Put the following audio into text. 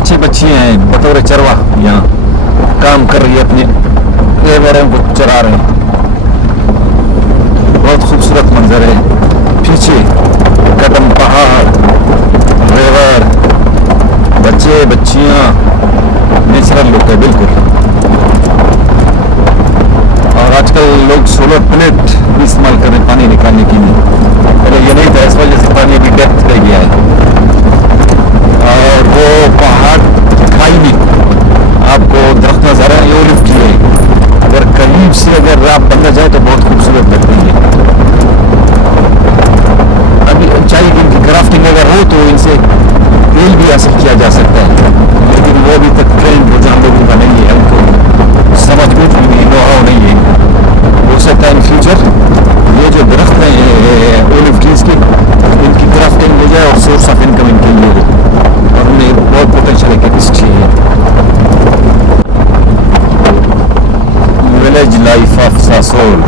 बच्चे बच्चियां हैं बतौर चरवा यहाँ काम कर रही है, अपने लेबरों को चरा रहे हैं। बहुत खूबसूरत मंजर है। पीछे कदम पहाड़, रिवर, बच्चे बच्चियां, नेचुरल लुक है बिल्कुल। और आजकल लोग सोलर प्लेट भी इस्तेमाल कर रहे हैं पानी निकालने के लिए। पहले ये नहीं था, इस वजह से पानी अभी डेप्थ पे गया है। और वो पहाड़ खाई में आपको दरख्त नजर आए, ये लिफ्ट की है। अगर करीब से अगर आप बंदा जाए तो बहुत खूबसूरत लगती है। अभी चाहिए कि इनकी क्राफ्टिंग अगर हो तो इनसे तेल भी हासिल किया जा सकता है, लेकिन वो अभी तक ट्रेंड रुझान लोगों का नहीं है, उनको समझ बूझ भी नहीं, नो हाउ नहीं है। हो सकता है इन फ्यूचर ये जो दरख्त हैं ओलिव ट्रीज की, इनकी क्राफ्टिंग हो जाए और सोर्स ऑफ इनकम इनके लिए हो, और उन्हें बहुत पोटेंशियल कैपेसिटी है। Village life of सासोल।